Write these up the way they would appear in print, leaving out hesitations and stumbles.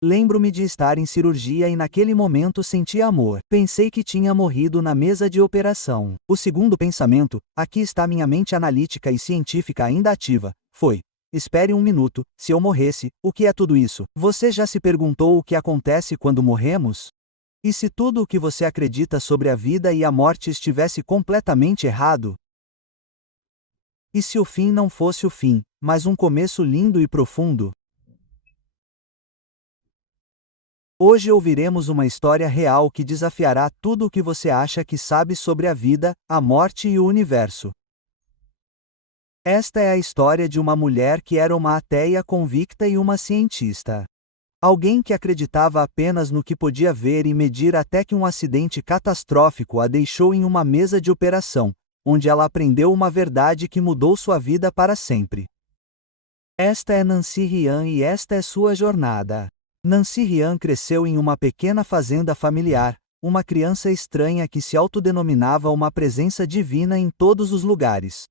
Lembro-me de estar em cirurgia e naquele momento senti amor. Pensei que tinha morrido na mesa de operação. O segundo pensamento, aqui está minha mente analítica e científica ainda ativa, foi: espere um minuto, se eu morresse, o que é tudo isso? Você já se perguntou o que acontece quando morremos? E se tudo o que você acredita sobre a vida e a morte estivesse completamente errado? E se o fim não fosse o fim, mas um começo lindo e profundo? Hoje ouviremos uma história real que desafiará tudo o que você acha que sabe sobre a vida, a morte e o universo. Esta é a história de uma mulher que era uma ateia convicta e uma cientista. Alguém que acreditava apenas no que podia ver e medir até que um acidente catastrófico a deixou em uma mesa de operação, onde ela aprendeu uma verdade que mudou sua vida para sempre. Esta é Nancy Ryan e esta é sua jornada. Nancy Ryan cresceu em uma pequena fazenda familiar, uma criança estranha que se autodenominava uma presença divina em todos os lugares.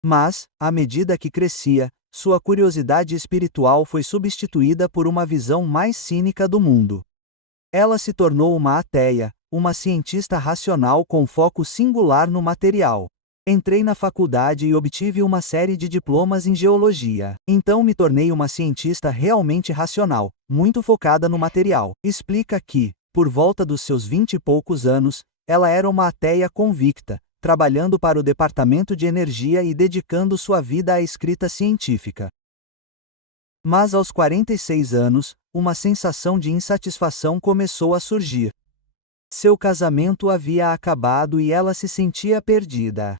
Mas, à medida que crescia, sua curiosidade espiritual foi substituída por uma visão mais cínica do mundo. Ela se tornou uma ateia, uma cientista racional com foco singular no material. Entrei na faculdade e obtive uma série de diplomas em geologia. Então me tornei uma cientista realmente racional, muito focada no material. Explica que, por volta dos seus 20 e poucos anos, ela era uma ateia convicta, trabalhando para o Departamento de Energia e dedicando sua vida à escrita científica. Mas aos 46 anos, uma sensação de insatisfação começou a surgir. Seu casamento havia acabado e ela se sentia perdida.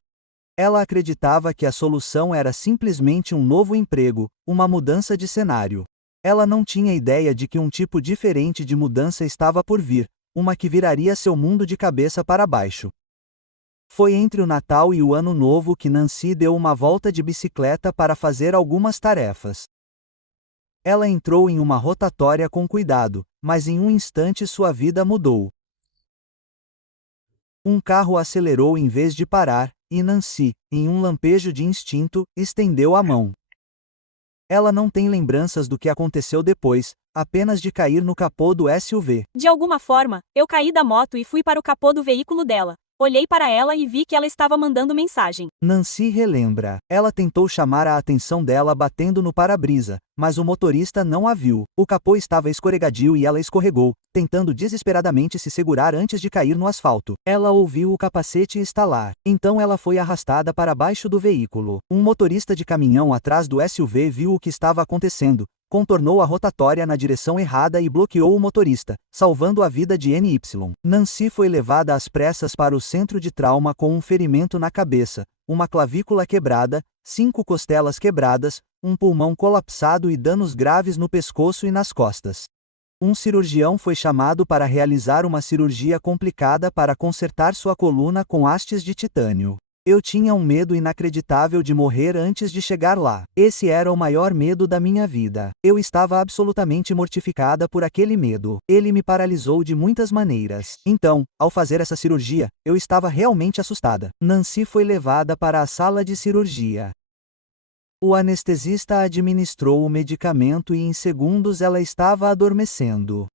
Ela acreditava que a solução era simplesmente um novo emprego, uma mudança de cenário. Ela não tinha ideia de que um tipo diferente de mudança estava por vir, uma que viraria seu mundo de cabeça para baixo. Foi entre o Natal e o Ano Novo que Nancy deu uma volta de bicicleta para fazer algumas tarefas. Ela entrou em uma rotatória com cuidado, mas em um instante sua vida mudou. Um carro acelerou em vez de parar, e Nancy, em um lampejo de instinto, estendeu a mão. Ela não tem lembranças do que aconteceu depois, apenas de cair no capô do SUV. De alguma forma, eu caí da moto e fui para o capô do veículo dela. Olhei para ela e vi que ela estava mandando mensagem. Nancy relembra. Ela tentou chamar a atenção dela batendo no para-brisa, mas o motorista não a viu. O capô estava escorregadio e ela escorregou, tentando desesperadamente se segurar antes de cair no asfalto. Ela ouviu o capacete estalar. Então ela foi arrastada para baixo do veículo. Um motorista de caminhão atrás do SUV viu o que estava acontecendo, contornou a rotatória na direção errada e bloqueou o motorista, salvando a vida de NY. Nancy foi levada às pressas para o centro de trauma com um ferimento na cabeça, uma clavícula quebrada, 5 costelas quebradas, um pulmão colapsado e danos graves no pescoço e nas costas. Um cirurgião foi chamado para realizar uma cirurgia complicada para consertar sua coluna com hastes de titânio. Eu tinha um medo inacreditável de morrer antes de chegar lá. Esse era o maior medo da minha vida. Eu estava absolutamente mortificada por aquele medo. Ele me paralisou de muitas maneiras. Então, ao fazer essa cirurgia, eu estava realmente assustada. Nancy foi levada para a sala de cirurgia. O anestesista administrou o medicamento e em segundos ela estava adormecendo.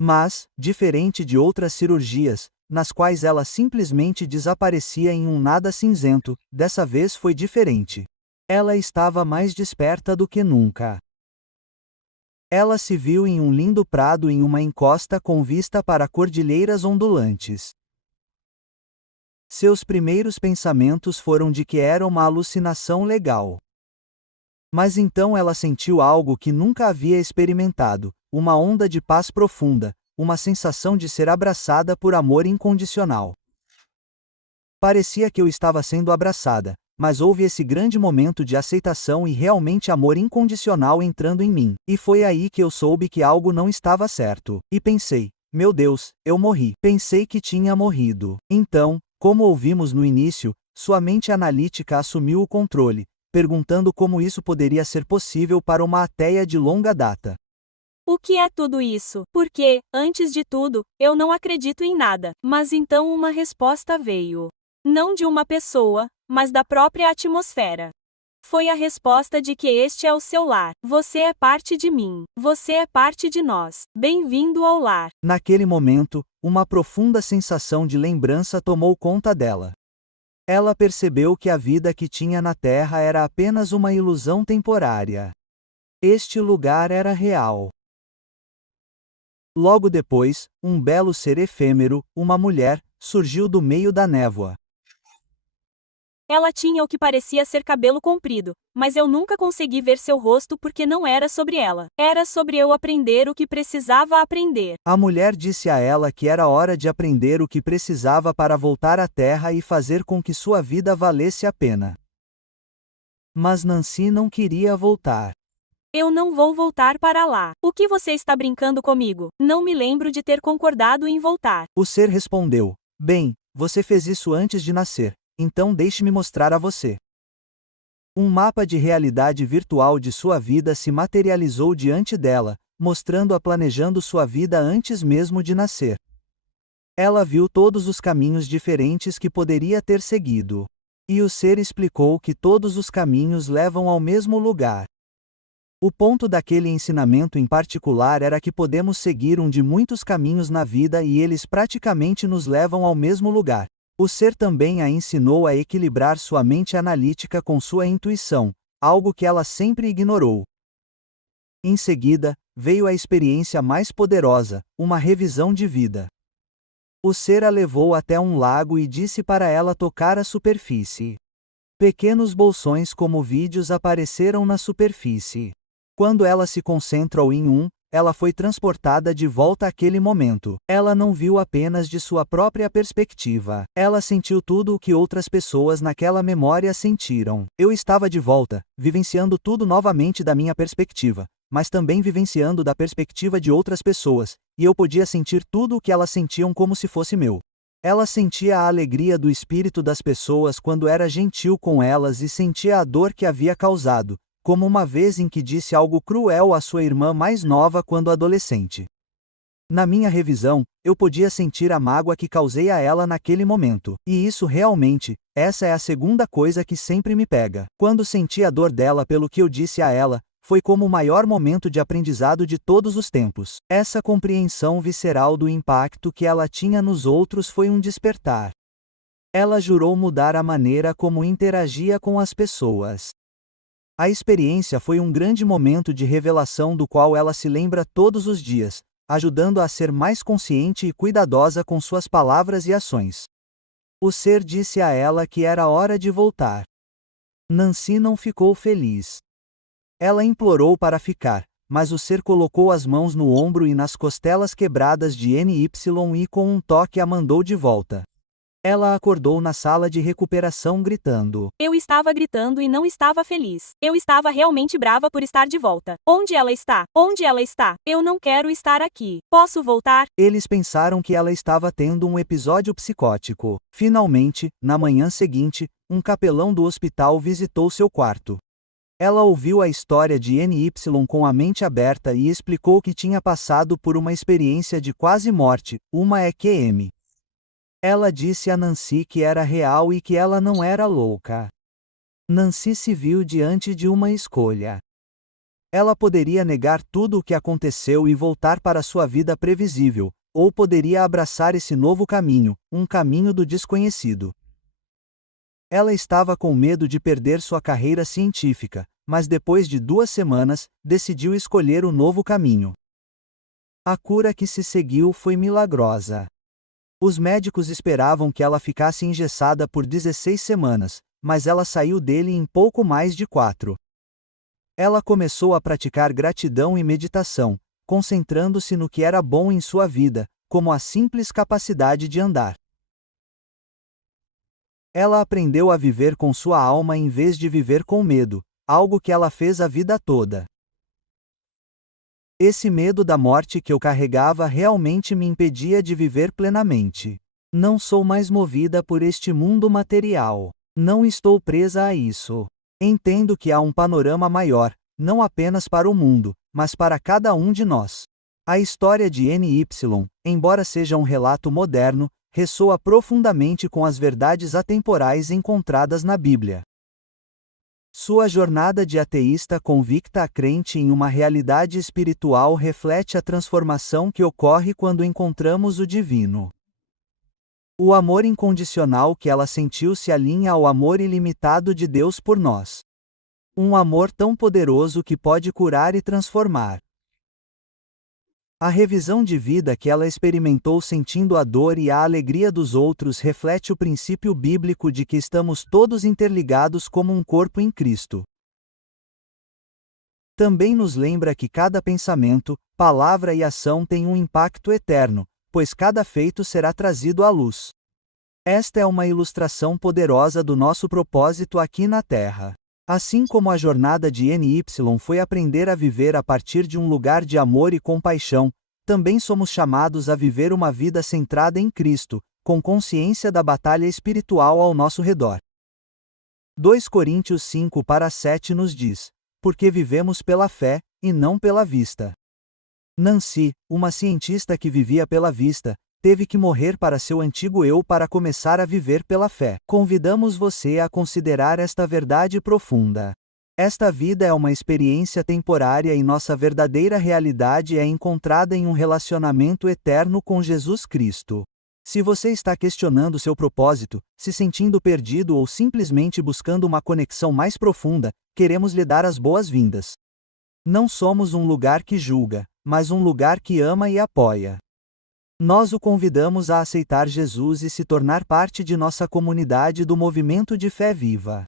Mas, diferente de outras cirurgias, nas quais ela simplesmente desaparecia em um nada cinzento, dessa vez foi diferente. Ela estava mais desperta do que nunca. Ela se viu em um lindo prado em uma encosta com vista para cordilheiras ondulantes. Seus primeiros pensamentos foram de que era uma alucinação legal. Mas então ela sentiu algo que nunca havia experimentado, uma onda de paz profunda, uma sensação de ser abraçada por amor incondicional. Parecia que eu estava sendo abraçada, mas houve esse grande momento de aceitação e realmente amor incondicional entrando em mim. E foi aí que eu soube que algo não estava certo. E pensei, meu Deus, eu morri. Pensei que tinha morrido. Então, como ouvimos no início, sua mente analítica assumiu o controle, perguntando como isso poderia ser possível para uma ateia de longa data. O que é tudo isso? Porque, antes de tudo, eu não acredito em nada. Mas então uma resposta veio. Não de uma pessoa, mas da própria atmosfera. Foi a resposta de que este é o seu lar. Você é parte de mim. Você é parte de nós. Bem-vindo ao lar. Naquele momento, uma profunda sensação de lembrança tomou conta dela. Ela percebeu que a vida que tinha na Terra era apenas uma ilusão temporária. Este lugar era real. Logo depois, um belo ser efêmero, uma mulher, surgiu do meio da névoa. Ela tinha o que parecia ser cabelo comprido, mas eu nunca consegui ver seu rosto porque não era sobre ela. Era sobre eu aprender o que precisava aprender. A mulher disse a ela que era hora de aprender o que precisava para voltar à Terra e fazer com que sua vida valesse a pena. Mas Nancy não queria voltar. Eu não vou voltar para lá. O que você está brincando comigo? Não me lembro de ter concordado em voltar. O ser respondeu: Bem, você fez isso antes de nascer, então deixe-me mostrar a você. Um mapa de realidade virtual de sua vida se materializou diante dela, mostrando-a planejando sua vida antes mesmo de nascer. Ela viu todos os caminhos diferentes que poderia ter seguido. E o ser explicou que todos os caminhos levam ao mesmo lugar. O ponto daquele ensinamento em particular era que podemos seguir um de muitos caminhos na vida e eles praticamente nos levam ao mesmo lugar. O ser também a ensinou a equilibrar sua mente analítica com sua intuição, algo que ela sempre ignorou. Em seguida, veio a experiência mais poderosa, uma revisão de vida. O ser a levou até um lago e disse para ela tocar a superfície. Pequenos bolsões como vídeos apareceram na superfície. Quando ela se concentrou em um, ela foi transportada de volta àquele momento. Ela não viu apenas de sua própria perspectiva. Ela sentiu tudo o que outras pessoas naquela memória sentiram. Eu estava de volta, vivenciando tudo novamente da minha perspectiva, mas também vivenciando da perspectiva de outras pessoas, e eu podia sentir tudo o que elas sentiam como se fosse meu. Ela sentia a alegria do espírito das pessoas quando era gentil com elas e sentia a dor que havia causado, como uma vez em que disse algo cruel à sua irmã mais nova quando adolescente. Na minha revisão, eu podia sentir a mágoa que causei a ela naquele momento, e isso realmente, essa é a segunda coisa que sempre me pega. Quando senti a dor dela pelo que eu disse a ela, foi como o maior momento de aprendizado de todos os tempos. Essa compreensão visceral do impacto que ela tinha nos outros foi um despertar. Ela jurou mudar a maneira como interagia com as pessoas. A experiência foi um grande momento de revelação do qual ela se lembra todos os dias, ajudando-a a ser mais consciente e cuidadosa com suas palavras e ações. O ser disse a ela que era hora de voltar. Nancy não ficou feliz. Ela implorou para ficar, mas o ser colocou as mãos no ombro e nas costelas quebradas de NY e com um toque a mandou de volta. Ela acordou na sala de recuperação gritando. Eu estava gritando e não estava feliz. Eu estava realmente brava por estar de volta. Onde ela está? Onde ela está? Eu não quero estar aqui. Posso voltar? Eles pensaram que ela estava tendo um episódio psicótico. Finalmente, na manhã seguinte, um capelão do hospital visitou seu quarto. Ela ouviu a história de NY com a mente aberta e explicou que tinha passado por uma experiência de quase morte, uma EQM. Ela disse a Nancy que era real e que ela não era louca. Nancy se viu diante de uma escolha. Ela poderia negar tudo o que aconteceu e voltar para sua vida previsível, ou poderia abraçar esse novo caminho, um caminho do desconhecido. Ela estava com medo de perder sua carreira científica, mas depois de 2 semanas, decidiu escolher o novo caminho. A cura que se seguiu foi milagrosa. Os médicos esperavam que ela ficasse engessada por 16 semanas, mas ela saiu dele em pouco mais de 4. Ela começou a praticar gratidão e meditação, concentrando-se no que era bom em sua vida, como a simples capacidade de andar. Ela aprendeu a viver com sua alma em vez de viver com medo, algo que ela fez a vida toda. Esse medo da morte que eu carregava realmente me impedia de viver plenamente. Não sou mais movida por este mundo material. Não estou presa a isso. Entendo que há um panorama maior, não apenas para o mundo, mas para cada um de nós. A história de NY, embora seja um relato moderno, ressoa profundamente com as verdades atemporais encontradas na Bíblia. Sua jornada de ateísta convicta a crente em uma realidade espiritual reflete a transformação que ocorre quando encontramos o divino. O amor incondicional que ela sentiu se alinha ao amor ilimitado de Deus por nós. Um amor tão poderoso que pode curar e transformar. A revisão de vida que ela experimentou sentindo a dor e a alegria dos outros reflete o princípio bíblico de que estamos todos interligados como um corpo em Cristo. Também nos lembra que cada pensamento, palavra e ação tem um impacto eterno, pois cada feito será trazido à luz. Esta é uma ilustração poderosa do nosso propósito aqui na Terra. Assim como a jornada de NY foi aprender a viver a partir de um lugar de amor e compaixão, também somos chamados a viver uma vida centrada em Cristo, com consciência da batalha espiritual ao nosso redor. 2 Coríntios 5:7 nos diz: porque vivemos pela fé, e não pela vista. Nancy, uma cientista que vivia pela vista, teve que morrer para seu antigo eu para começar a viver pela fé. Convidamos você a considerar esta verdade profunda. Esta vida é uma experiência temporária e nossa verdadeira realidade é encontrada em um relacionamento eterno com Jesus Cristo. Se você está questionando seu propósito, se sentindo perdido ou simplesmente buscando uma conexão mais profunda, queremos lhe dar as boas-vindas. Não somos um lugar que julga, mas um lugar que ama e apoia. Nós o convidamos a aceitar Jesus e se tornar parte de nossa comunidade do movimento de fé viva.